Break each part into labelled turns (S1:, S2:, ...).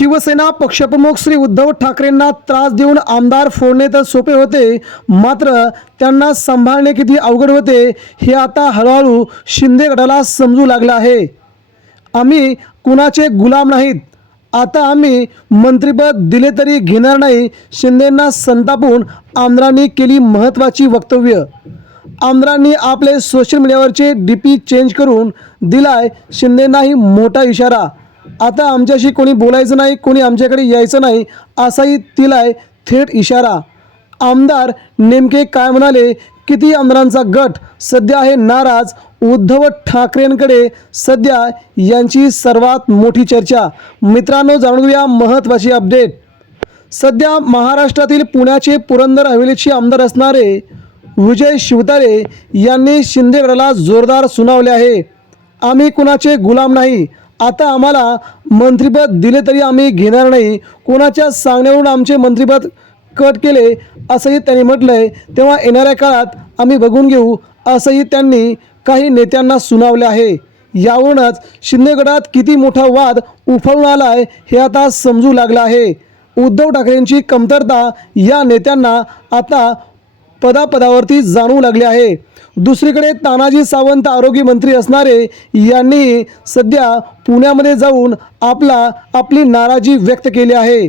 S1: शिवसेना पक्षप्रमुख श्री उद्धव ठाकरेंना त्रास देऊन आमदार फोडणे तर सोपे होते मात्र त्यांना सांभाळणे किती अवघड होते हे आता हळूहळू शिंदे गटाला समजू लागलं आहे. आम्ही कुणाचे गुलाम नाहीत. आता आम्ही मंत्रिपद दिले तरी घेणार नाही शिंदेंना संतापून आमदारांनी केली महत्त्वाची वक्तव्य. आमदारांनी आपले सोशल मीडियावरचे डी पी चेंज करून दिलाय शिंदेंनाही मोठा इशारा. आता आमच्याशी कोणी बोलायचं नाही कोणी आमच्याकडे यायचं नाही असाही दिलाय थेट इशारा. आमदार नेमके काय म्हणाले किती आमदारांचा गट सध्या आहे नाराज. उद्धव ठाकरेंकडे सध्या यांची सर्वात मोठी चर्चा. मित्रांनो जाणून घेऊया महत्त्वाची अपडेट सध्या महाराष्ट्रातील पुण्याचे पुरंदर हवेलीचे आमदार असणारे विजय शिवतारे यांनी शिंदेगडाला जोरदार सुनावले आहे. आम्ही कुणाचे गुलाम नाही आता आम्हाला मंत्रिपद दिले तरी आम्ही घेणार नाही. कोणाच्या सांगण्यावरून आमचे मंत्रिपद कट केले असंही त्यांनी म्हटलं आहे तेव्हा येणाऱ्या काळात आम्ही बघून घेऊ असंही त्यांनी काही नेत्यांना सुनावले आहे. यावरूनच शिंदेगडात किती मोठा वाद उफाळून आला आहे हे आता समजू लागलं आहे. उद्धव ठाकरेंची कमतरता या नेत्यांना आता पदापदावरती जाणवू लागले आहे. दुसरीकडे तानाजी सावंत आरोग्य मंत्री असणारे यांनी सध्या पुण्यामध्ये जाऊन आपला आपली नाराजी व्यक्त केली आहे.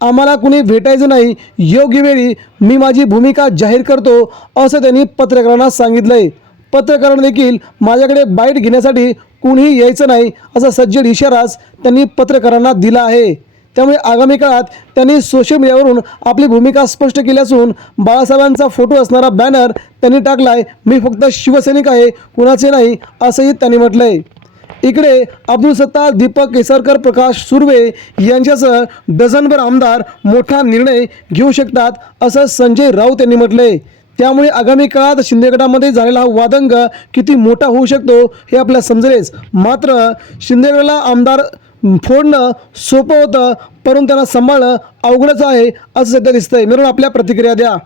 S1: आम्हाला कुणी भेटायचं नाही योग्य वेळी मी माझी भूमिका जाहीर करतो असं त्यांनी पत्रकारांना सांगितलंय. पत्रकार देखील माझ्याकडे बाईट घेण्यासाठी कुणीही यायचं नाही असा सज्जड इशाराच त्यांनी पत्रकारांना दिला आहे. त्यामुळे आगामी काळात त्यांनी सोशल मीडियावरून आपली भूमिका स्पष्ट केली असून बाळासाहेबांचा फोटो असणारा बॅनर त्यांनी टाकलाय. मी फक्त शिवसैनिक आहे कुणाचे नाही असंही त्यांनी म्हटलंय. इकडे अब्दुल सत्तार दीपक केसरकर प्रकाश सुर्वे यांच्यासह डझनभर आमदार मोठा निर्णय घेऊ शकतात असं संजय राऊत यांनी म्हटलंय. त्यामुळे आगामी काळात शिंदे गटामध्ये झालेला हा वादंग किती मोठा होऊ शकतो हे आपल्याला समजेलच. मात्र शिंदेगडला आमदार फोडणं सोपं होतं परंतु त्यांना सांभाळणं अवघडच आहे असं सध्या दिसतंय. मिळून आपल्या प्रतिक्रिया द्या.